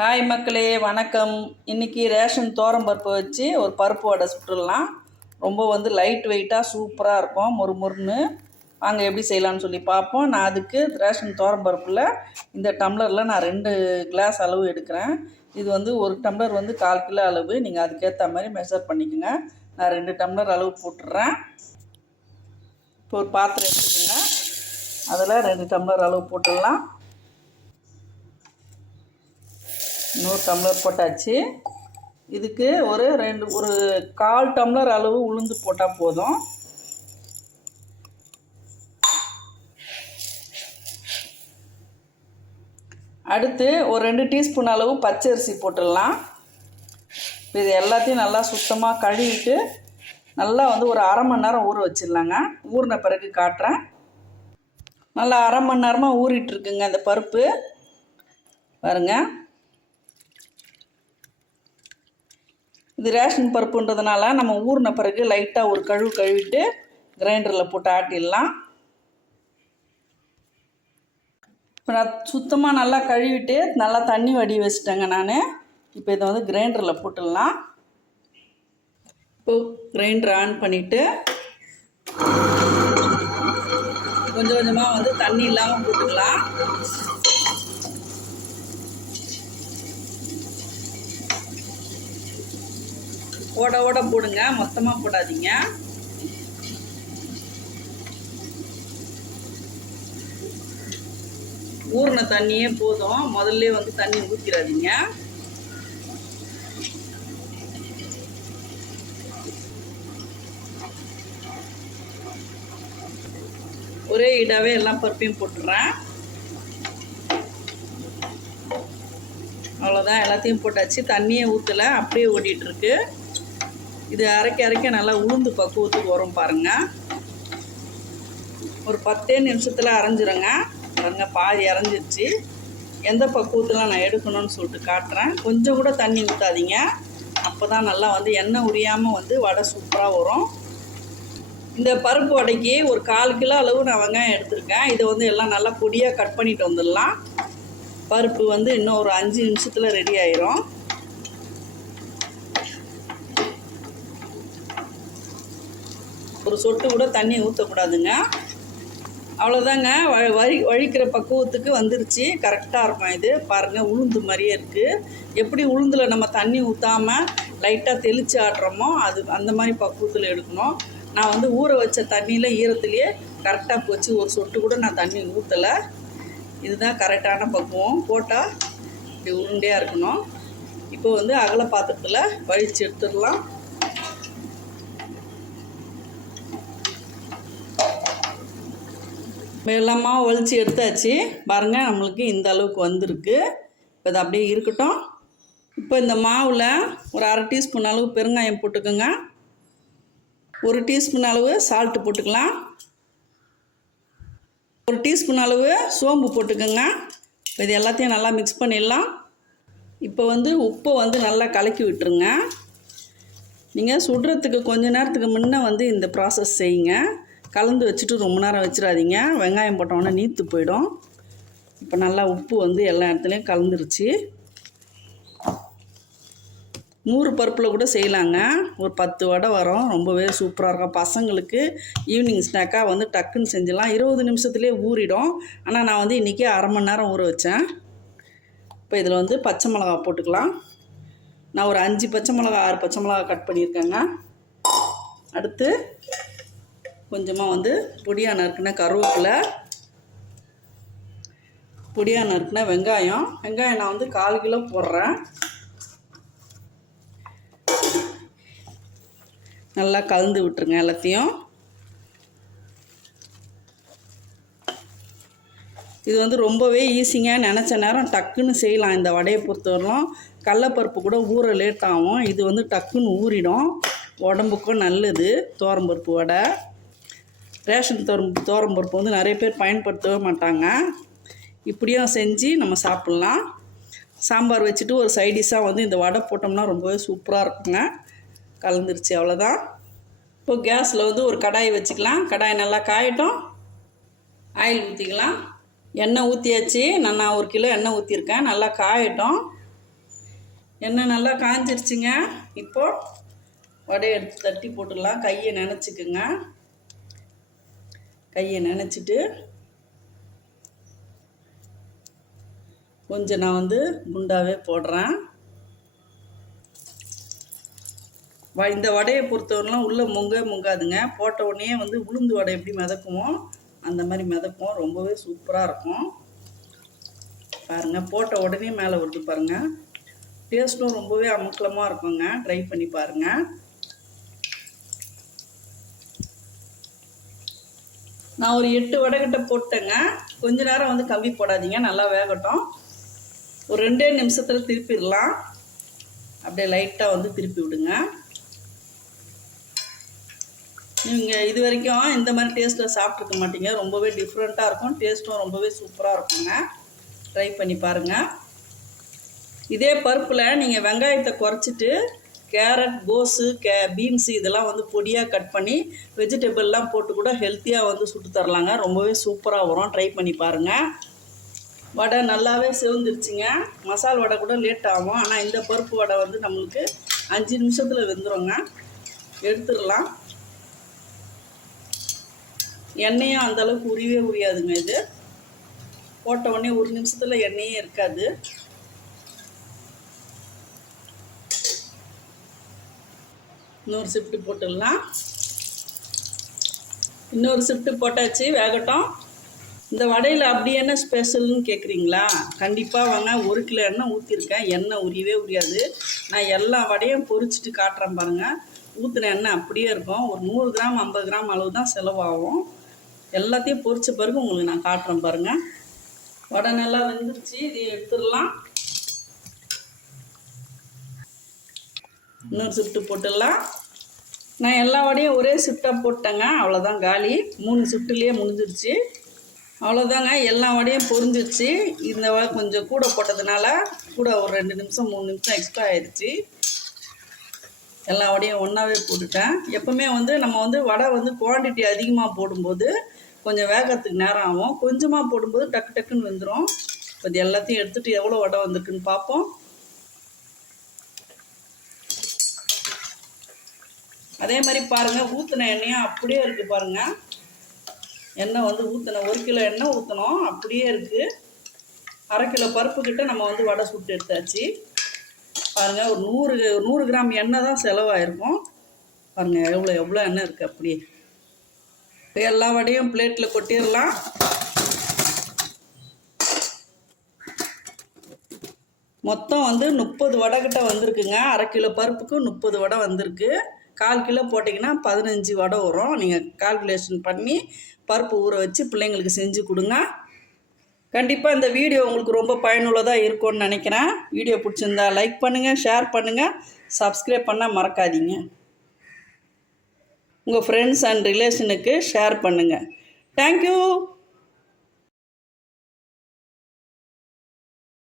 Hi மக்களே வணக்கம். இன்றைக்கி ரேஷன் தோரம் பருப்பு வச்சு ஒரு பருப்பு வடை சுட்டுடலாம். ரொம்ப வந்து லைட் வெயிட்டாக சூப்பராக இருக்கும் மொறு மொறுன்னு. வாங்க எப்படி செய்யலாம்னு சொல்லி பார்ப்போம். நான் அதுக்கு ரேஷன் தோரம் பருப்பில் இந்த டம்ளரில் நான் ரெண்டு கிளாஸ் அளவு எடுக்கிறேன். இது வந்து ஒரு டம்ளர் வந்து கால் கிலோ அளவு. நீங்கள் அதுக்கேற்ற மாதிரி மெஷர் பண்ணிக்கோங்க. நான் ரெண்டு டம்ளர் அளவு போட்டுடுறேன். இப்போ ஒரு பாத்திரம் எடுத்துக்கோங்க. அதில் ரெண்டு டம்ளர் அளவு போட்டுடலாம். நூறு டம்ளர் போட்டாச்சு. இதுக்கு ஒரு ரெண்டு ஒரு கால் டம்ளர் அளவு உளுந்து போட்டால் போதும். அடுத்து ஒரு ரெண்டு டீஸ்பூன் அளவு பச்சரிசி போட்டுடலாம். இது எல்லாத்தையும் நல்லா சுத்தமாக கழுவிட்டு நல்லா வந்து ஒரு அரை மணி நேரம் ஊற வச்சிடலாங்க. ஊறின பிறகு காட்டுறேன். நல்லா அரை மணி நேரமாக ஊறிட்டுருக்குங்க அந்த பருப்பு. பாருங்கள் இது ரேஷன் பருப்புன்றதுனால நம்ம ஊறின பிறகு லைட்டாக ஒரு கழுவு கழுவிட்டு கிரைண்டரில் போட்டு ஆட்டிடலாம். இப்போ நான் சுத்தமாக நல்லா கழுவிட்டு நல்லா தண்ணி வடி வச்சிட்டேங்க நான். இப்போ இதை வந்து கிரைண்டரில் போட்டுடலாம். இப்போ கிரைண்டர் ஆன் பண்ணிவிட்டு கொஞ்சம் கொஞ்சமாக வந்து தண்ணி இல்லாமல் போட்டுக்கலாம். ஓட ஓட போடுங்க. மொத்தமாக போடாதீங்க. ஊறின தண்ணியே போதும். முதல்ல வந்து தண்ணி ஊற்றிடாதீங்க ஒரே இடாவே எல்லாம் பருப்பையும் போட்டுடுறேன் அவ்வளோதான் எல்லாத்தையும் போட்டாச்சு. தண்ணியே ஊற்றலை அப்படியே ஓடிட்டுருக்கு இது அரைக்க அரைக்க நல்லா உளுந்து பக்குவத்துக்கு வரும் பாருங்கள் ஒரு பத்தே நிமிஷத்தில் அரைஞ்சிருங்க. பாருங்க பாதி அரைஞ்சிருச்சு. எந்த பக்குவத்தில் நான் எடுக்கணும்னு சொல்லிட்டு காட்டுறேன். கொஞ்சம் கூட தண்ணி ஊற்றாதீங்க அப்போ தான் நல்லா வந்து எண்ணெய் உரியாமல் வந்து வடை சூப்பராக வரும். இந்த பருப்பு வடைக்கு ஒரு கால் கிலோ அளவு நான் வெங்காயம் எடுத்திருக்கேன். இதை வந்து எல்லாம் நல்லா பொடியாக கட் பண்ணிட்டு வந்துடலாம். பருப்பு வந்து இன்னும் ஒரு அஞ்சு நிமிஷத்தில் ரெடி ஆயிரும். ஒரு சொட்டு கூட தண்ணி ஊற்றக்கூடாதுங்க அவ்வளோதாங்க வ வழி வழிக்கிற பக்குவத்துக்கு வந்துருச்சு. கரெக்டாக இருக்கும் இது. பாருங்கள் உளுந்து மாதிரியே இருக்குது எப்படி உளுந்தில் நம்ம தண்ணி ஊற்றாமல் லைட்டாக தெளித்து ஆடுறோமோ அது அந்த மாதிரி பக்குவத்தில் எடுக்கணும். நான் வந்து ஊற வச்ச தண்ணியில் ஈரத்துலேயே கரெக்டாக போச்சு ஒரு சொட்டு கூட நான் தண்ணி ஊற்றலை இதுதான் கரெக்டான பக்குவம். போட்டால் இப்படி உருண்டையாக இருக்கணும். இப்போ வந்து அகல பாத்திரத்தில் வழித்து எடுத்துடலாம். எல்லாமா ஒழிச்சு எடுத்தாச்சு. பாருங்கள் நம்மளுக்கு இந்த அளவுக்கு வந்திருக்கு. இப்போ இது அப்படியே இருக்கட்டும். இப்போ இந்த மாவில் ஒரு அரை டீஸ்பூன் அளவு பெருங்காயம் போட்டுக்கோங்க. ஒரு டீஸ்பூன் அளவு சால்ட்டு போட்டுக்கலாம். ஒரு டீஸ்பூன் அளவு சோம்பு போட்டுக்கோங்க. இப்போ இது எல்லாத்தையும் நல்லா மிக்ஸ் பண்ணிடலாம். இப்போ வந்து உப்பை வந்து நல்லா கலக்கி விட்டுருங்க. நீங்கள் சுடுறதுக்கு கொஞ்ச நேரத்துக்கு முன்னே வந்து இந்த ப்ராசஸ் செய்யுங்க. கலந்து வச்சுட்டு ரொம்ப நேரம் வச்சிடாதீங்க. வெங்காயம் போட்டோன்னே நீத்து போயிடும். இப்போ நல்லா உப்பு வந்து எல்லா இடத்துலையும் கலந்துருச்சு. நூறு பருப்பில் கூட செய்யலாங்க. ஒரு பத்து வடை வரும். ரொம்பவே சூப்பராக இருக்கும். பசங்களுக்கு ஈவினிங் ஸ்நாக்காக வந்து டக்குன்னு செஞ்சிடலாம். இருபது நிமிஷத்துலேயே ஊறிடும். ஆனால் நான் வந்து இன்றைக்கி அரை மணி நேரம் ஊற வச்சேன். இப்போ இதில் வந்து பச்சை மிளகா போட்டுக்கலாம். நான் ஒரு அஞ்சு பச்சை மிளகா ஆறு பச்சை மிளகா கட் பண்ணியிருக்கேங்க. அடுத்து கொஞ்சமாக வந்து பொடியாக நறுக்குன கருவேப்பிலை பொடியாக நறுக்குன வெங்காயம். வெங்காயம் நான் வந்து கால் கிலோ போடுறேன். நல்லா கலந்து விட்டுருங்க எல்லாத்தையும். இது வந்து ரொம்பவே ஈஸிங்க. நினச்ச நேரம் டக்குன்னு செய்யலாம். இந்த வடையை பொறுத்தவரைலாம் கடலப்பருப்பு கூட ஊற லேட் ஆகும் இது வந்து டக்குன்னு ஊறிடும். உடம்புக்கும் நல்லது. தோரம்பருப்பு வடை. ரேஷன் தோரம் பருப்பு வந்து நிறைய பேர் பயன்படுத்தவே மாட்டாங்க. இப்படியும் செஞ்சு நம்ம சாப்பிட்லாம். சாம்பார் வச்சுட்டு ஒரு சைடிஷாக வந்து இந்த வடை போட்டோம்னா ரொம்பவே சூப்பராக இருக்குங்க. கலந்துருச்சு அவ்வளோதான் இப்போ கேஸில் வந்து ஒரு கடாய் வச்சுக்கலாம். கடாய் நல்லா காயட்டும். ஆயில் ஊற்றிக்கலாம் எண்ணெய் ஊற்றியாச்சு நான் நான் ஒரு கிலோ எண்ணெய் ஊற்றிருக்கேன் நல்லா காயட்டும். எண்ணெய் நல்லா காஞ்சிருச்சுங்க. இப்போது வடையை எடுத்து தட்டி போட்டுடலாம். கையை நினச்சிக்குங்க. கையை நினச்சிட்டு கொஞ்சம் நான் வந்து குண்டாவே போடுறேன். வ- இந்த வடையை பொறுத்தவரைலாம் உள்ளே முங்க முங்காதுங்க. போட்ட உடனே வந்து உளுந்து வடை எப்படி மிதக்குமோ அந்த மாதிரி மிதக்கும். ரொம்பவே சூப்பராக இருக்கும். பாருங்கள் போட்ட உடனே மேலே வருது பாருங்கள் டேஸ்ட்டும் ரொம்பவே அமுக்கலமாக இருக்குங்க. ட்ரை பண்ணி பாருங்கள் நான் ஒரு எட்டு வடைகிட்ட போட்டேங்க. கொஞ்ச நேரம் வந்து கம்பி போடாதீங்க நல்லா வேகட்டும். ஒரு ரெண்டே நிமிஷத்தில் திருப்பிடலாம். அப்படியே லைட்டாக வந்து திருப்பி விடுங்க. நீங்கள் இது வரைக்கும் இந்த மாதிரி டேஸ்ட்டில் சாப்பிட்ருக்க மாட்டீங்க. ரொம்பவே டிஃப்ரெண்ட்டாக இருக்கும். டேஸ்ட்டும் ரொம்பவே சூப்பராக இருக்குங்க. ட்ரை பண்ணி பாருங்கள் இதே பருப்பில் நீங்கள் வெங்காயத்தை குறைச்சிட்டு கேரட் கோஸு கே பீன்ஸு இதெல்லாம் வந்து பொடியாக கட் பண்ணி வெஜிடபிள்லாம் போட்டு கூட ஹெல்த்தியாக வந்து சுட்டு தரலாங்க. ரொம்பவே சூப்பராக வரும். ட்ரை பண்ணி பாருங்கள் வடை நல்லாவே செவந்துருச்சுங்க. மசால் வடை கூட லேட் ஆகும். ஆனால் இந்த பருப்பு வடை வந்து நம்மளுக்கு அஞ்சு நிமிஷத்தில் வெந்துருங்க. எடுத்துடலாம். எண்ணெயும் அந்தளவுக்கு உரியவே உரியாதுங்க இது. போட்ட உடனே ஒரு நிமிஷத்தில் எண்ணெயே இருக்காது. இன்னொரு ஷிஃப்ட்டு போட்டுடலாம். இன்னொரு ஷிஃப்ட்டு போட்டாச்சு வேகட்டும். இந்த வடையில் அப்படி என்ன ஸ்பெஷல்னு கேட்குறீங்களா கண்டிப்பாக வாங்க ஒரு கிலோ எண்ணெய் ஊற்றிருக்கேன் எண்ணெய் உரியவே உரியாது. நான் எல்லா வடையும் பொரிச்சிட்டு காட்டுறேன் பாருங்கள் ஊற்றுன எண்ணெய் அப்படியே இருக்கும். ஒரு நூறு கிராம் ஐம்பது கிராம் அளவு தான் செலவாகும். எல்லாத்தையும் பொறிச்ச பிறகு உங்களுக்கு நான் காட்டுறேன் பாருங்கள் வடை நல்லா வெந்துருச்சு. இதை எடுத்துடலாம். இன்னொரு ஷிஃப்ட்டு போட்டுடலாம். நான் எல்லா வடையும் ஒரே ஷிஃப்டாக போட்டேங்க. அவ்வளோதான் காலி. மூணு ஷிஃப்ட்லேயே முடிஞ்சிருச்சு. அவ்வளோதாங்க எல்லா வடையும் பொரிஞ்சிருச்சு. இந்த கொஞ்சம் கூட போட்டதுனால கூட ஒரு ரெண்டு நிமிஷம் மூணு நிமிஷம் எக்ஸ்ட்ரா ஆயிடுச்சு. எல்லா வடையும் ஒன்றாவே போட்டுட்டேன். எப்பவுமே வந்து நம்ம வந்து வடை வந்து குவான்டிட்டி அதிகமாக போடும்போது கொஞ்சம் வேகத்துக்கு நேரம் ஆகும். கொஞ்சமாக போடும்போது டக்கு டக்குன்னு வந்துடும் இப்போ இது எல்லாத்தையும் எடுத்துகிட்டு எவ்வளோ வடை வந்திருக்குன்னு பார்ப்போம் அதே மாதிரி பாருங்கள் ஊற்றின எண்ணெயும் அப்படியே இருக்குது பாருங்கள் எண்ணெய் வந்து ஊற்றின ஒரு கிலோ எண்ணெய் ஊற்றினோம் அப்படியே இருக்குது அரை கிலோ பருப்பு கிட்ட நம்ம வந்து வடை சுட்டு எடுத்தாச்சு. பாருங்கள் ஒரு நூறு நூறு கிராம் எண்ணெய் தான் செலவாயிருக்கும். பாருங்கள் எவ்வளோ எவ்வளோ எண்ணெய் இருக்குது அப்படியே. இப்போ எல்லா வடையும் பிளேட்டில் கொட்டிடலாம். மொத்தம் வந்து முப்பது வடை கிட்ட வந்திருக்குங்க. அரை கிலோ பருப்புக்கு முப்பது வடை வந்திருக்கு. கால் கிலோ போட்டிங்கன்னா பதினஞ்சு வடை வரும். நீங்கள் கால்குலேஷன் பண்ணி பருப்பு ஊற வச்சு பிள்ளைங்களுக்கு செஞ்சு கொடுங்க. கண்டிப்பாக இந்த வீடியோ உங்களுக்கு ரொம்ப பயனுள்ளதாக இருக்கும்னு நினைக்கிறேன். வீடியோ பிடிச்சிருந்தா லைக் பண்ணுங்கள் ஷேர் பண்ணுங்கள் சப்ஸ்கிரைப் பண்ண மறக்காதீங்க. உங்கள் ஃப்ரெண்ட்ஸ் அண்ட் ரிலேஷனுக்கு ஷேர் பண்ணுங்கள் தேங்க்யூ